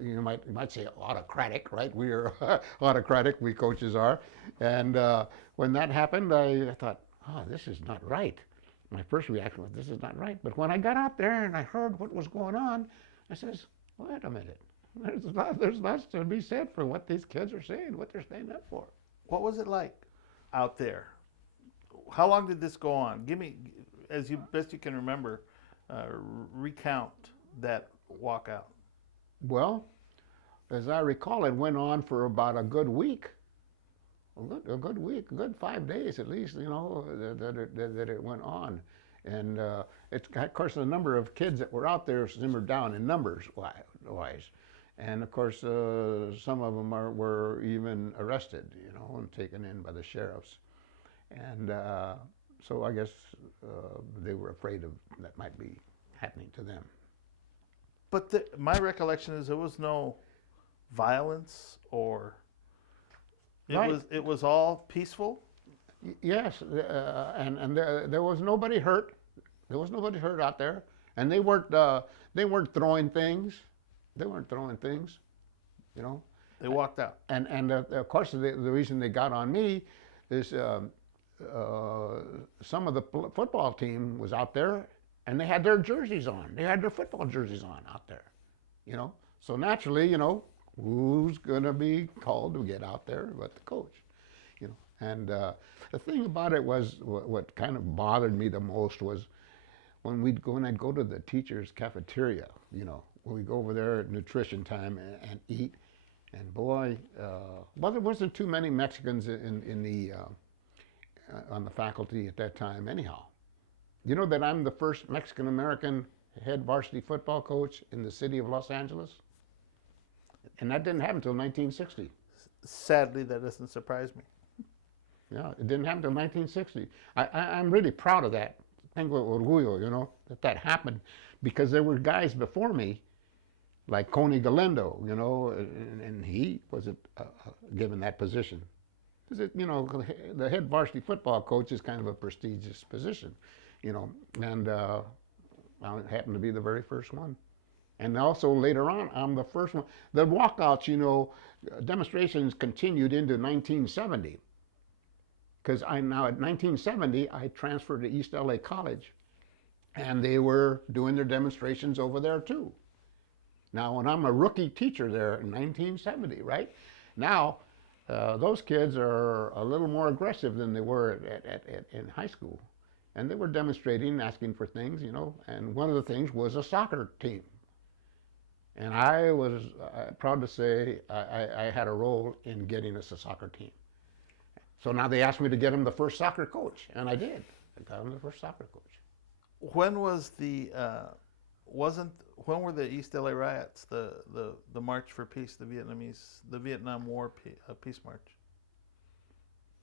you might say autocratic, right? We are autocratic, we coaches are. And when that happened, I thought, this is not right. My first reaction was, this is not right. But when I got out there and I heard what was going on, I says, wait a minute. There's lots to be said for what these kids are saying, what they're standing up for. What was it like out there? How long did this go on? Give me, as best you can remember, recount that walkout. Well, as I recall, it went on for about a good week. A good 5 days at least, that it went on. And of course, the number of kids that were out there simmered down in numbers wise. And of course, some of them were even arrested, and taken in by the sheriffs. And so I guess they were afraid of that might be happening to them. But my recollection is there was no violence or Right. It was all peaceful. Yes, and there was nobody hurt. There was nobody hurt out there, and they weren't throwing things. They weren't throwing things, They walked out. And of course, the reason they got on me is some of the football team was out there, and they had their jerseys on. They had their football jerseys on out there, So naturally, who's going to be called to get out there but the coach, And the thing about it was, what kind of bothered me the most was when I'd go to the teacher's cafeteria, when we go over there at nutrition time and eat, and boy, well, there wasn't too many Mexicans in the on the faculty at that time anyhow. You know that I'm the first Mexican-American head varsity football coach in the city of Los Angeles? And that didn't happen until 1960. Sadly, that doesn't surprise me. Yeah, it didn't happen until 1960. I'm really proud of that. Tengo orgullo, that happened, because there were guys before me, like Coney Galindo, and he wasn't given that position. Because, the head varsity football coach is kind of a prestigious position, and I happened to be the very first one. And also later on, I'm the first one. The walkouts, demonstrations continued into 1970. Because now at 1970, I transferred to East LA College, and they were doing their demonstrations over there too. Now, when I'm a rookie teacher there in 1970, right? Now, those kids are a little more aggressive than they were in high school. And they were demonstrating, asking for things, and one of the things was a soccer team. And I was proud to say I had a role in getting us a soccer team. So now they asked me to get him the first soccer coach, and I did. I got him the first soccer coach. When was the when were the East LA riots? The March for Peace, the Vietnam War peace march.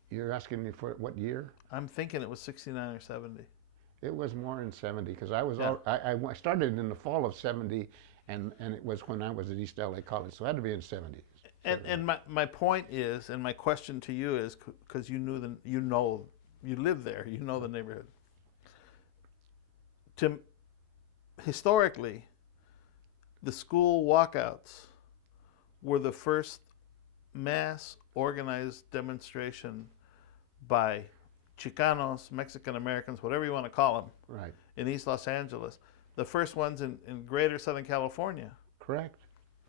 You're asking me for what year? I'm thinking it was 69 or 70. It was more in 70 because I was Yeah. I started in the fall of 70, and it was when I was at East LA College, so it had to be in 70. And my point is, and my question to you is, because you live there, you know the neighborhood. Historically, the school walkouts were the first mass organized demonstration by Chicanos, Mexican Americans, whatever you want to call them, Right. in East Los Angeles. The first ones in greater Southern California Correct.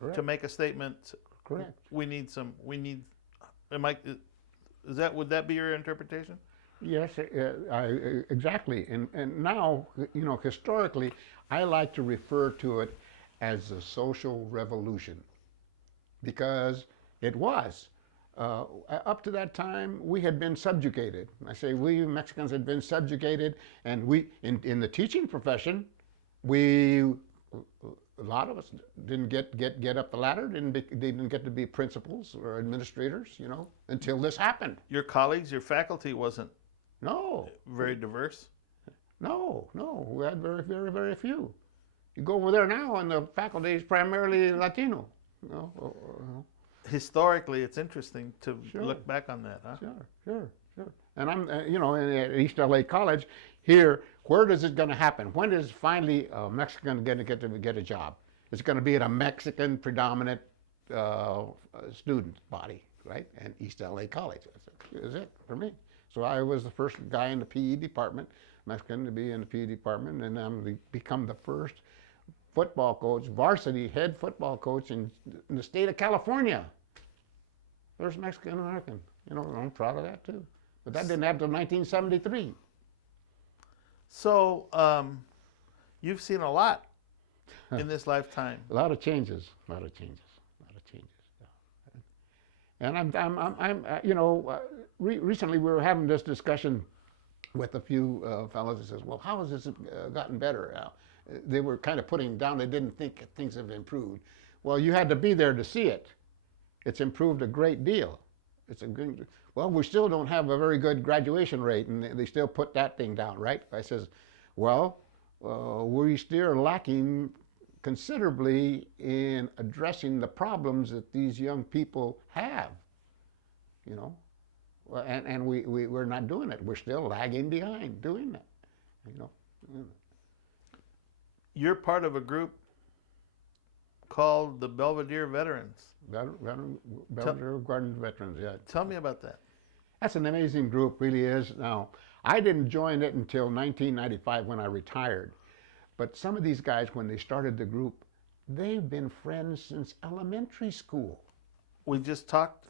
Correct. to make a statement. Correct. Would that be your interpretation? Yes, exactly. And now, historically, I like to refer to it as a social revolution because it was. Up to that time, we had been subjugated. I say we Mexicans had been subjugated, and we, in the teaching profession, a lot of us didn't get up the ladder, didn't get to be principals or administrators, until this happened. Your colleagues, your faculty wasn't No. very diverse? No, we had very, very, very few. You go over there now, and the faculty is primarily Latino. Historically, it's interesting to Sure. look back on that, huh? Sure. And I'm, at East LA College here. Where is it going to happen? When is finally a Mexican going to get a job? It's going to be at a Mexican predominant student body, right? And East LA College is it for me. So I was the first guy in the PE department, Mexican, to be in the PE department, and I'm become the first football coach, varsity head football coach in the state of California. First Mexican American. I'm proud of that too. But that didn't happen until 1973. So, you've seen a lot in this lifetime. A lot of changes. Yeah. And recently we were having this discussion with a few fellows that says, well, how has this gotten better? They were kind of putting down, they didn't think things have improved. Well, you had to be there to see it. It's improved a great deal. Well, we still don't have a very good graduation rate, and they still put that thing down, right? I says, well, we're still lacking considerably in addressing the problems that these young people have, and we're not doing it. We're still lagging behind doing that, You're part of a group called the Belvedere Veterans. Belvedere Garden Veterans, yeah. Tell me about that. That's an amazing group, really is. Now, I didn't join it until 1995 when I retired. But some of these guys, when they started the group, they've been friends since elementary school. We just talked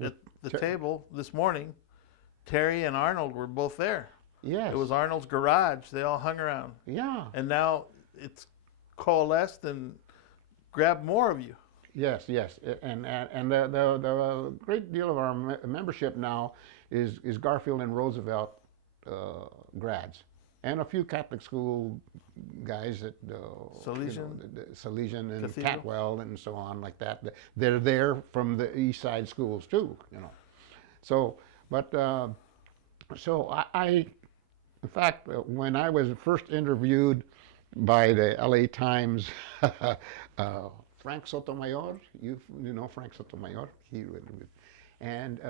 at the table this morning. Terry and Arnold were both there. Yes. It was Arnold's garage. They all hung around. Yeah. And now it's coalesced and grabbed more of you. Yes. And the great deal of our membership now is Garfield and Roosevelt grads, and a few Catholic school guys at Salesian and Cathedral. Catwell and so on like that. They're there from the East Side schools too, So, but so I in fact, when I was first interviewed by the LA Times, Frank Sotomayor, you know Frank Sotomayor, and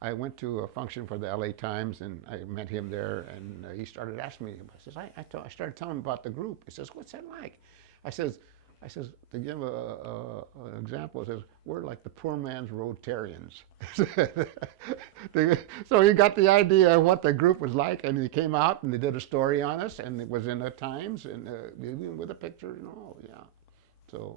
I went to a function for the LA Times, and I met him there, and he started asking me. I started telling him about the group. He says, "What's that like?" I says, to give an example, I says, we're like the poor man's Rotarians. So he got the idea of what the group was like, and he came out and they did a story on us, and it was in the Times, and with a picture and all, yeah. So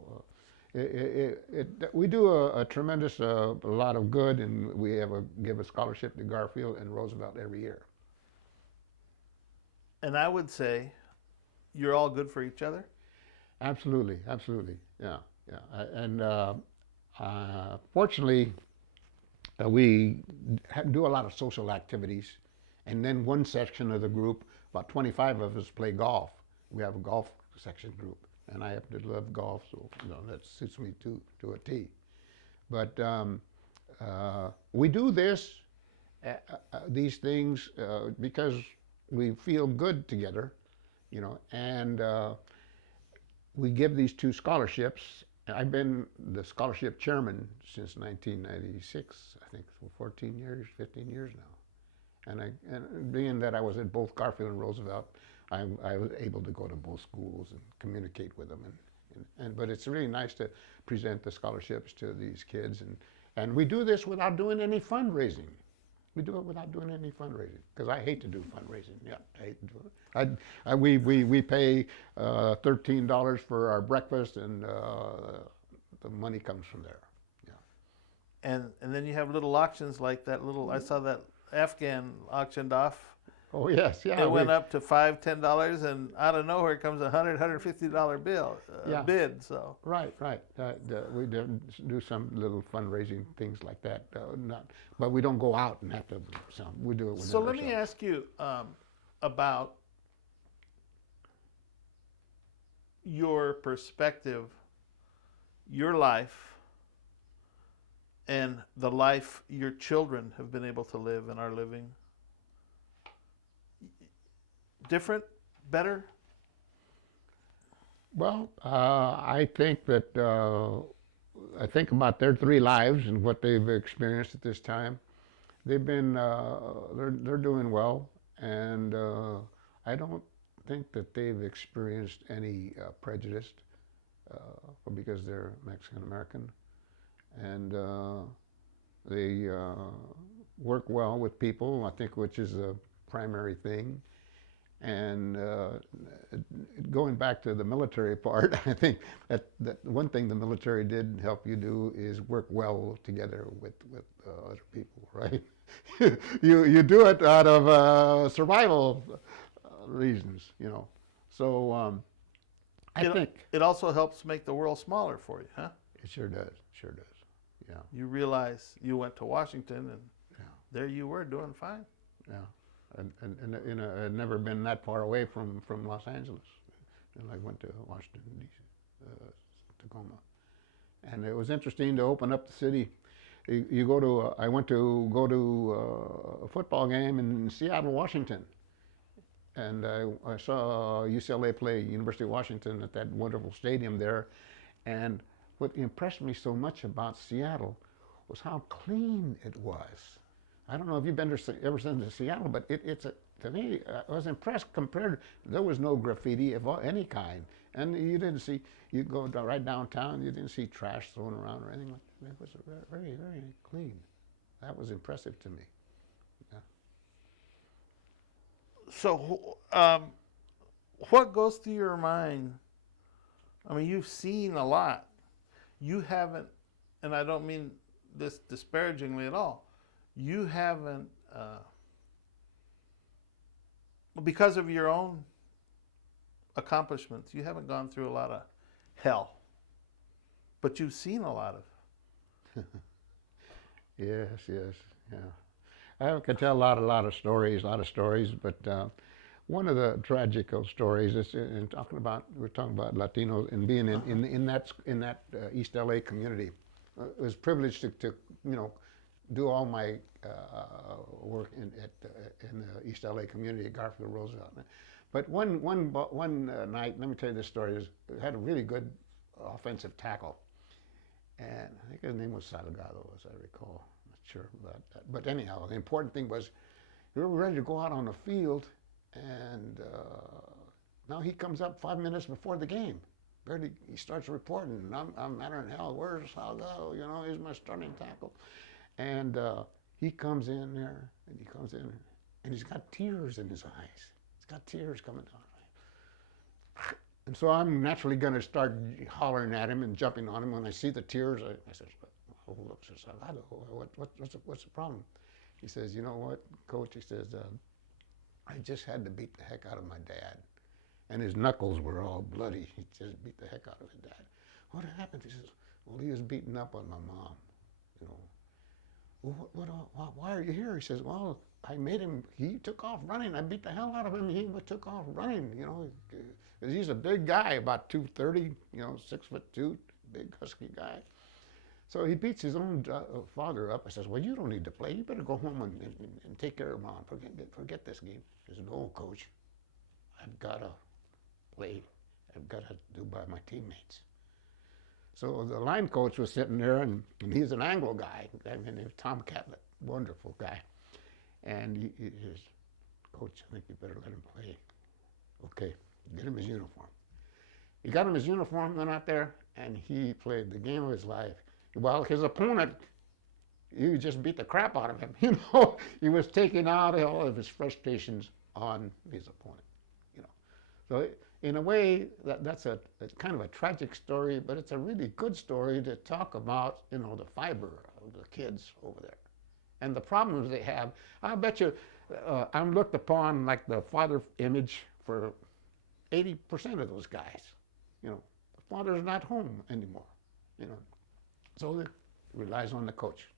we do a tremendous lot of good, and we give a scholarship to Garfield and Roosevelt every year. And I would say you're all good for each other? Absolutely, yeah. And fortunately, we do a lot of social activities, and then one section of the group, about 25 of us, play golf. We have a golf section group, and I happen to love golf, so that suits me to a T. But we do these things because we feel good together, and we give these 2 scholarships. I've been the scholarship chairman since 1996, I think, for 14 years, 15 years now. And being that I was at both Garfield and Roosevelt, I was able to go to both schools and communicate with them. But it's really nice to present the scholarships to these kids. And we do this without doing any fundraising. We do it without doing any fundraising, because I hate to do fundraising. Yeah, I hate to do it. We pay $13 for our breakfast, and the money comes from there. Yeah. And then you have little auctions like that little. I saw that Afghan auctioned off. Oh yes, yeah. It went up to $5, $10, and out of nowhere comes a $150 bill bid. So right. We do some little fundraising things like that. But we don't go out and have to. We do it. So let me ask you about your perspective, your life, and the life your children have been able to live and are living. Different, better? Well, I think that I think about their 3 lives and what they've experienced at this time. They've been they're doing well, and I don't think that they've experienced any prejudice because they're Mexican American, and they work well with people, I think, which is the primary thing. And going back to the military part, I think that one thing the military did help you do is work well together with other people, right? you do it out of survival reasons, So I think it also helps make the world smaller for you, huh? It sure does. Yeah. You realize you went to Washington, and there you were doing fine. Yeah. And I'd never been that far away from Los Angeles. And I went to Washington, D.C., Tacoma. And it was interesting to open up the city. You go to, I went to go to a football game in Seattle, Washington. And I saw UCLA play University of Washington at that wonderful stadium there. And what impressed me so much about Seattle was how clean it was. I don't know if you've ever been to Seattle, but to me, I was impressed compared. There was no graffiti of any kind, and you didn't see. You go right downtown, you didn't see trash thrown around or anything like that. It was very, very clean. That was impressive to me. Yeah. So, what goes through your mind? I mean, you've seen a lot. You haven't, and I don't mean this disparagingly at all. You haven't, because of your own accomplishments, you haven't gone through a lot of hell, but you've seen a lot of. Yes, yeah. I could tell a lot of stories, but one of the tragical stories is we're talking about Latinos and being in that East LA community. It was privileged to do all my work in the East LA community at Garfield Roosevelt. But one night, let me tell you this story. It had a really good offensive tackle, and I think his name was Salgado, as I recall. I'm not sure about that. But anyhow, the important thing was we were ready to go out on the field, and now he comes up 5 minutes before the game. He starts reporting, and I'm matter in hell. Where's Salgado? He's my starting tackle. And he comes in there, and he's got tears in his eyes. He's got tears coming down. And so I'm naturally going to start hollering at him and jumping on him. When I see the tears, I said, "Hold up, Salgado, what's the problem?" He says, "You know what, Coach?" He says, "I just had to beat the heck out of my dad." And his knuckles were all bloody. He just beat the heck out of his dad. "What happened?" He says, "Well, he was beating up on my mom, well, why are you here? He says, well, I made him, he took off running. I beat the hell out of him. He took off running, you know. 'Cause he's a big guy, about 230, you know, 6'2", big husky guy. So he beats his own father up. I says, well, you don't need to play. You better go home and take care of Mom. Forget this game. He says, no, coach. I've got to play. I've got to do by my teammates. So the line coach was sitting there, and he's an Anglo guy. I mean, it was Tom Catlett, wonderful guy. And he says, Coach, I think you better let him play. Okay, get him his uniform. He got him his uniform, went out there, and he played the game of his life. Well, his opponent, he just beat the crap out of him. You know, he was taking out all of his frustrations on his opponent. You know, so in a way, that's it's kind of a tragic story, but it's a really good story to talk about, you know, the fiber of the kids over there and the problems they have. I bet you I'm looked upon like the father image for 80% of those guys. You know, the father's not home anymore, you know. So it relies on the coach.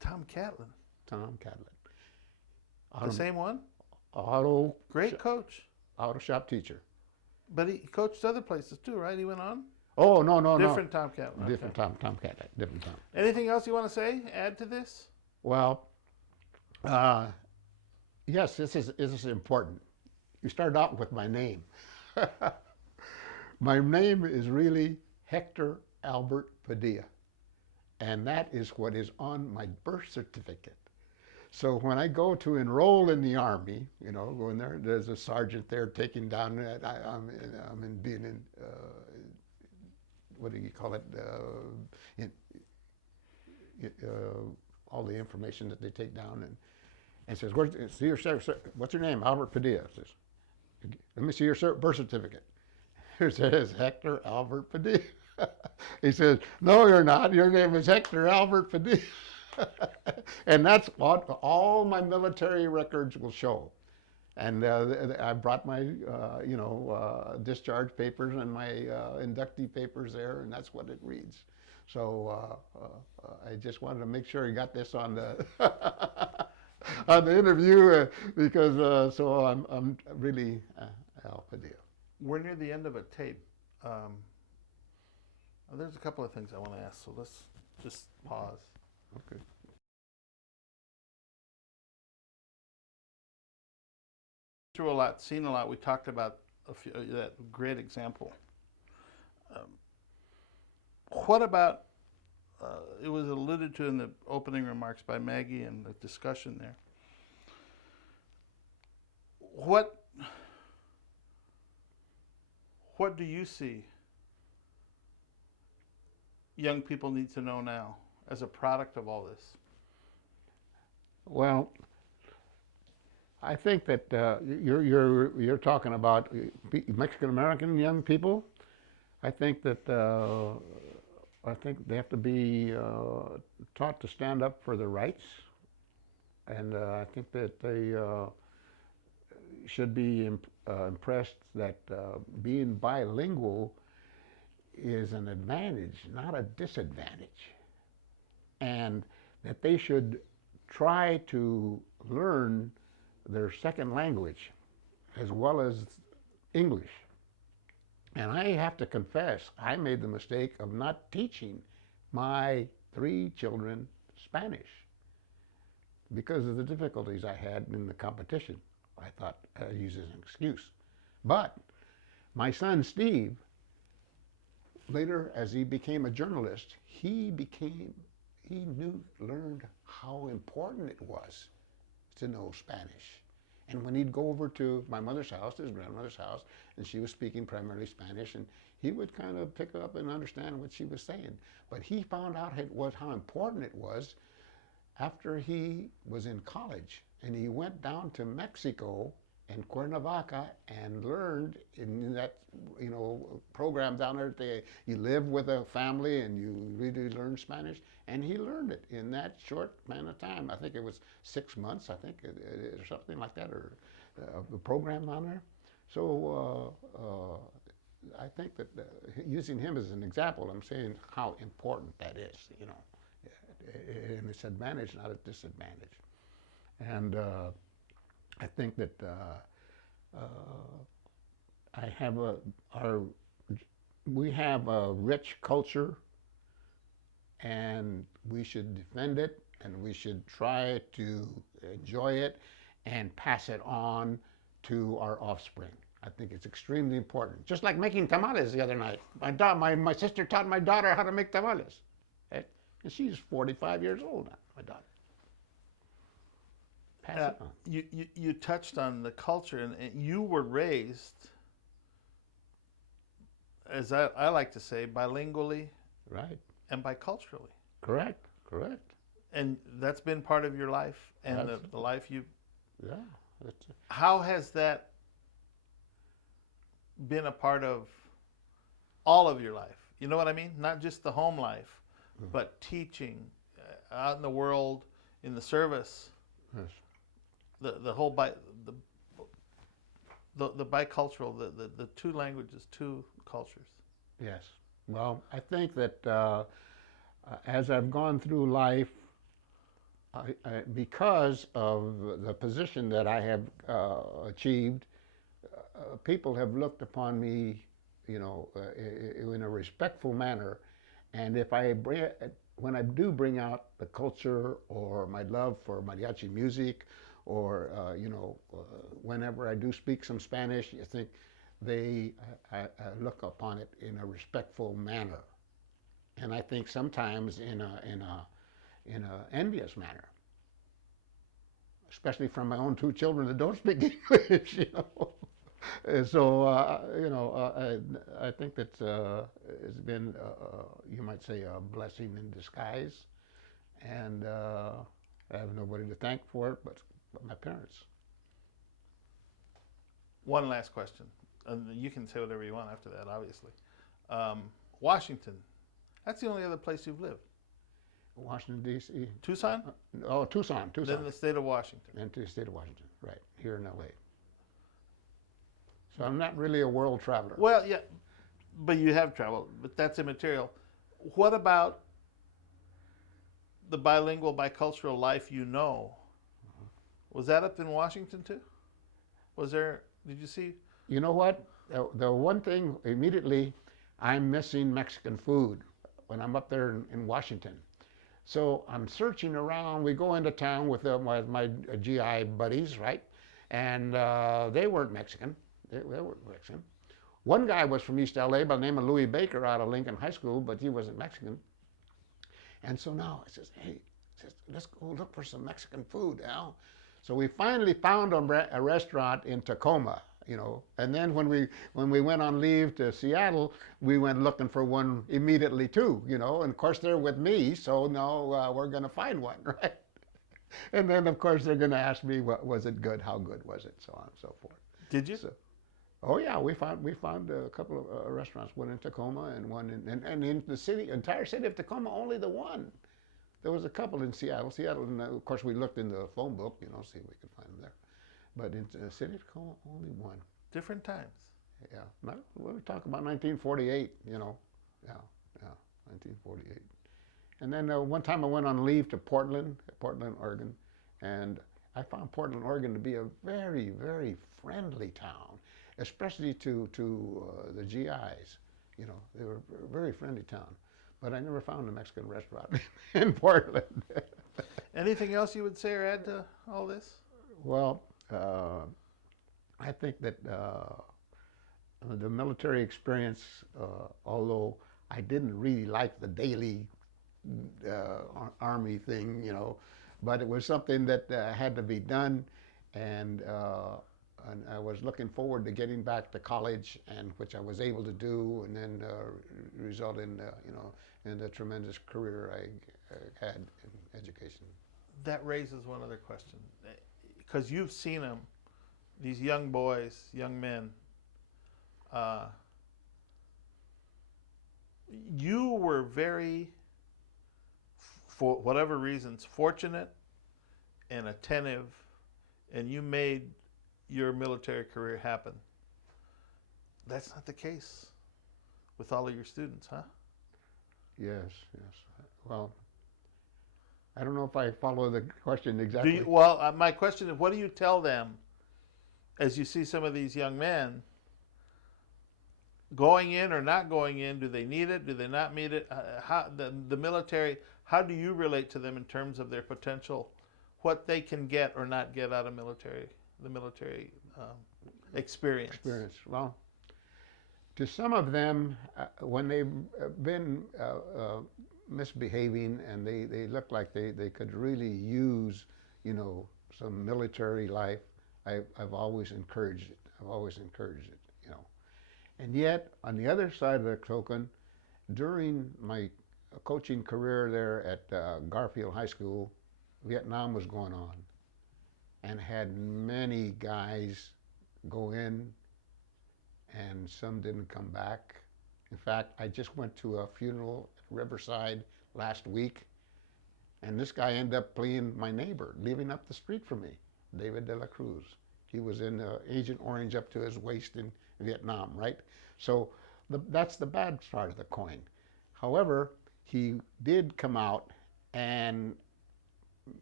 Tom Catlett. Tom Catlett. The same one? Great coach. Auto shop teacher. But he coached other places too, right? He went on? Oh, no. Different Tom Catlett. Different Tom Catlett. Different Tom. Anything else you want to say? Add to this? Well, yes, this is important. You start out with my name. My name is really Hector Albert Padilla, and that is what is on my birth certificate. So when I go to enroll in the Army, you know, go in there, there's a sergeant there taking down, I'm in being in, what do you call it, all the information that they take down, and says, what's your name? Albert Padilla. Says, let me see your birth certificate. It says Hector Albert Padilla. He says, no, you're not. Your name is Hector Albert Padilla. And that's what all my military records will show. And I brought my, discharge papers and my inductee papers there, and that's what it reads. So I just wanted to make sure you got this on the on the interview because so I'm really Al Padilla. We're near the end of a tape. There's a couple of things I want to ask, so let's just pause. Okay. Through a lot, seen a lot. We talked about that great example. What about, it was alluded to in the opening remarks by Maggie and the discussion there. What do you see young people need to know now as a product of all this? Well, I think that you're talking about Mexican American young people. I think that they have to be taught to stand up for their rights, and I think that they should be impressed that being bilingual is an advantage, not a disadvantage, and that they should try to learn their second language as well as English. And I have to confess, I made the mistake of not teaching my 3 children Spanish because of the difficulties I had in the competition. I thought I'd use it as an excuse. But my son Steve, later as he became a journalist, learned how important it was to know Spanish. And when he'd go over to my mother's house, his grandmother's house, and she was speaking primarily Spanish, and he would kind of pick up and understand what she was saying. But he found out how important it was after he was in college, and he went down to Mexico and Cuernavaca and learned in that program down there. You live with a family and you really learn Spanish, and he learned it in that short span of time. I think it was 6 months, or something like that, or the program down there. So I think that using him as an example, I'm saying how important that is, in its advantage, not its disadvantage. And I think that I have we have a rich culture, and we should defend it, and we should try to enjoy it and pass it on to our offspring. I think it's extremely important. Just like making tamales the other night. My sister taught my daughter how to make tamales. Right? And she's 45 years old now, my daughter. Pass it on. You touched on the culture, and you were raised, as I like to say, bilingually Right. and biculturally. Correct. Correct. And that's been part of your life and Absolutely. the life you. Yeah. How has that been a part of all of your life? You know what I mean? Not just the home life, but teaching out in the world, in the service. Yes. The whole the bicultural, the two languages, two cultures. Yes. Well, I think that as I've gone through life, because of the position that I have achieved, people have looked upon me, in a respectful manner. And if when I do bring out the culture or my love for mariachi music, or whenever I do speak some Spanish, I think I look upon it in a respectful manner, and I think sometimes in a envious manner, especially from my own two children that don't speak English. And so I think that it's been you might say a blessing in disguise, and I have nobody to thank for it but my parents. One last question, and you can say whatever you want after that, obviously. Washington, that's the only other place you've lived. Washington, D.C. Tucson? Tucson. Then the state of Washington. And to the state of Washington, right, here in L.A. So I'm not really a world traveler. Well, yeah, but you have traveled, but that's immaterial. What about the bilingual, bicultural life you know? Was that up in Washington too? Did you see? You know what? The one thing immediately, I'm missing Mexican food when I'm up there in Washington. So I'm searching around. We go into town with my GI buddies, right? And they weren't Mexican. They weren't Mexican. One guy was from East LA by the name of Louis Baker out of Lincoln High School, but he wasn't Mexican. And so now I says, hey, let's go look for some Mexican food, Al. So we finally found a restaurant in Tacoma, and then when we went on leave to Seattle, we went looking for one immediately too, and of course they're with me, so now we're going to find one, right? And then of course they're going to ask me, what was it good, how good was it, so on and so forth. Did you? So, oh yeah, we found a couple of restaurants, one in Tacoma and one in the entire city of Tacoma, only the one. There was a couple in Seattle, and of course we looked in the phone book, see if we could find them there. But in the city of Tacoma, only one. Different times. Yeah, we're talking about 1948, yeah, 1948. And then one time I went on leave to Portland, Oregon, and I found Portland, Oregon to be a very, very friendly town, especially to the GIs. They were a very friendly town. But I never found a Mexican restaurant in Portland. Anything else you would say or add to all this? Well, I think that the military experience, although I didn't really like the daily Army thing, but it was something that had to be done, and I was looking forward to getting back to college, and which I was able to do, and then result in in the tremendous career I had in education. That raises one other question, because you've seen them, these young boys, young men. You were very, for whatever reasons, fortunate and attentive, and you made your military career happen. That's not the case with all of your students, huh? Yes. Well, I don't know if I follow the question Do exactly. you, well, my question is, what do you tell them as you see some of these young men going in or not going in? Do they need it? Do they not need it? How the military? How do you relate to them in terms of their potential, what they can get or not get out of the military experience? Well, to some of them, when they've been misbehaving and they look like they could really use, some military life, I've always encouraged it. I've always encouraged it. And yet, on the other side of the token, during my coaching career there at Garfield High School, Vietnam was going on, and had many guys go in, and some didn't come back. In fact, I just went to a funeral at Riverside last week, and this guy ended up being my neighbor, living up the street from me, David De La Cruz. He was in Agent Orange up to his waist in Vietnam, right? So that's the bad side of the coin. However, he did come out and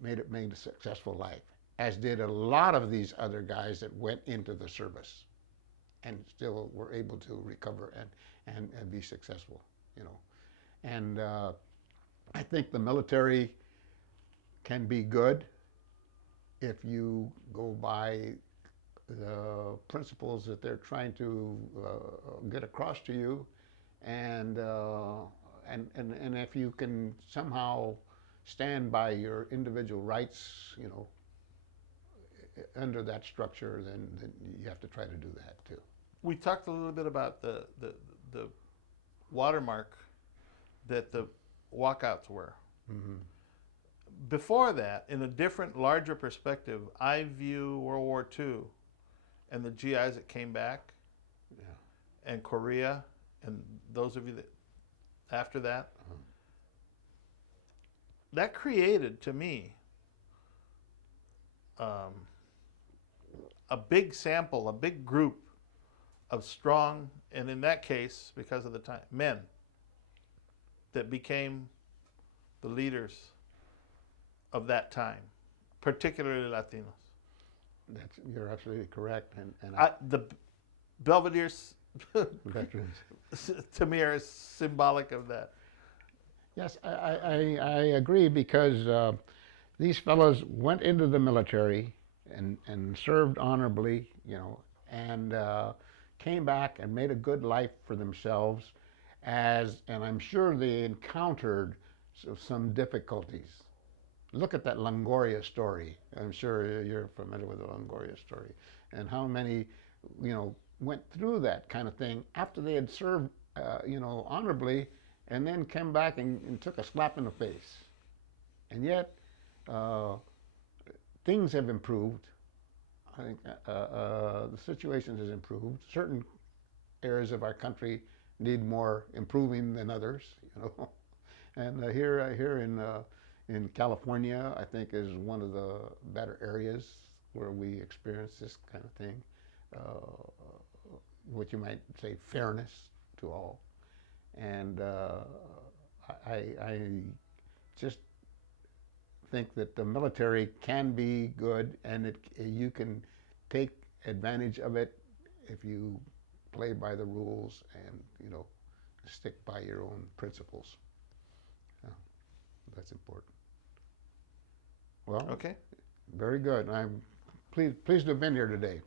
made a successful life, as did a lot of these other guys that went into the service and still were able to recover and be successful, And I think the military can be good if you go by the principles that they're trying to get across to you, and if you can somehow stand by your individual rights, under that structure, then you have to try to do that too. We talked a little bit about the watermark that the walkouts were. Mm-hmm. Before that, in a different, larger perspective, I view World War II and the GIs that came back, and Korea, and those of you that after that, that created, to me, a big sample, a big group of strong, and in that case, because of the time, men that became the leaders of that time, particularly Latinos. You're absolutely correct, and The Belvedere's veterans. to me are symbolic of that. Yes, I agree, because these fellows went into the military and served honorably, and came back and made a good life for themselves, and I'm sure they encountered some difficulties. Look at that Longoria story. I'm sure you're familiar with the Longoria story, and how many, went through that kind of thing after they had served, honorably, and then came back and took a slap in the face. And yet, things have improved. I think the situation has improved. Certain areas of our country need more improving than others, And here in California, I think, is one of the better areas where we experience this kind of thing. What you might say, fairness to all. And I just think that the military can be good, and you can take advantage of it if you play by the rules and stick by your own principles. That's important. Well, Okay. very good. I'm pleased to have been here today.